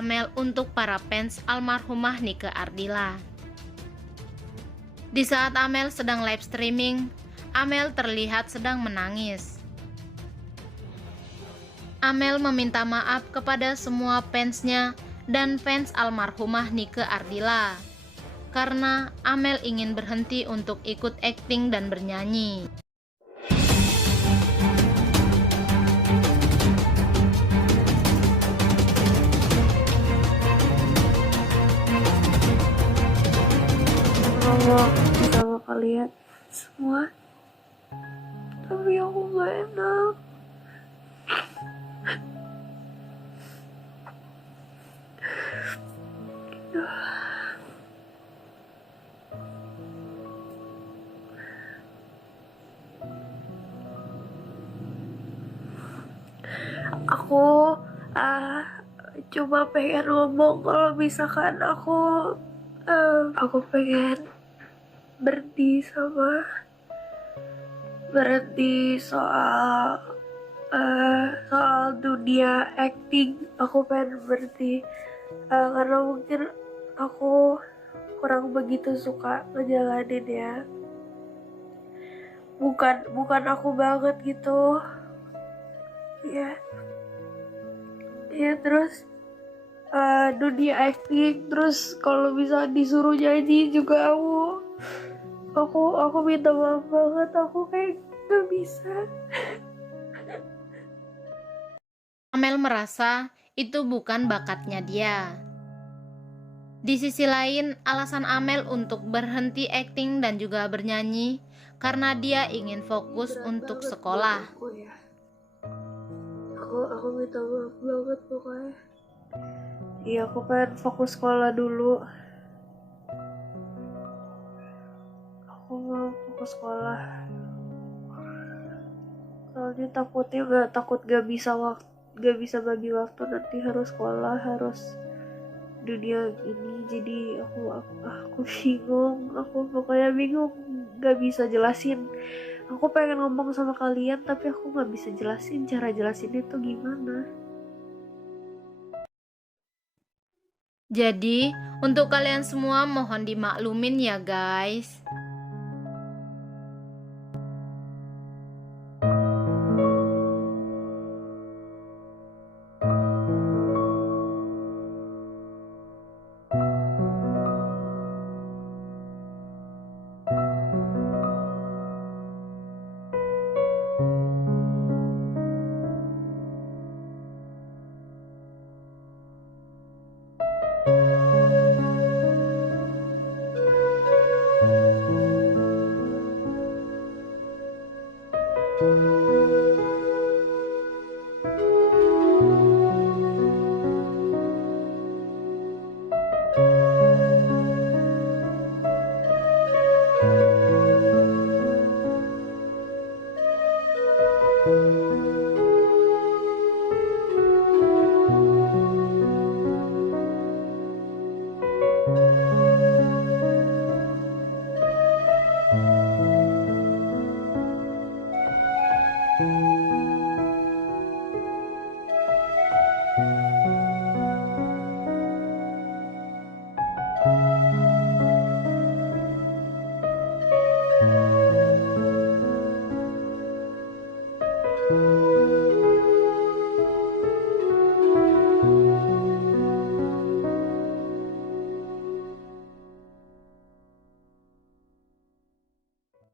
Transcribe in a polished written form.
Amel untuk para fans almarhumah Nike Ardila. Di saat Amel sedang live streaming, Amel terlihat sedang menangis. Amel meminta maaf kepada semua fansnya dan fans almarhumah Nike Ardila karena Amel ingin berhenti untuk ikut akting dan bernyanyi. Kalau sama kalian semua, tapi aku gak enak. Aku cuma pengen ngomong kalau misalkan aku pengen berhenti soal dunia acting. Aku pengen berhenti karena mungkin aku kurang begitu suka ngejalanin ya. Bukan aku banget gitu ya. Terus dunia acting, terus kalau bisa disuruh nyanyi juga aku minta maaf banget, aku kayak gak bisa. Amel merasa itu bukan bakatnya dia. Di sisi lain, alasan Amel untuk berhenti akting dan juga bernyanyi karena dia ingin fokus untuk sekolah. Aku minta maaf banget pokoknya. Iya, aku pengen fokus sekolah dulu. Aku mau fokus sekolah. Soalnya takut gak bisa bagi waktu, nanti harus sekolah, harus dunia ini. Jadi aku bingung. Aku pokoknya bingung, gak bisa jelasin. Aku pengen ngomong sama kalian, tapi aku gak bisa jelasin cara jelasinnya itu gimana. Jadi, untuk kalian semua mohon dimaklumin ya guys.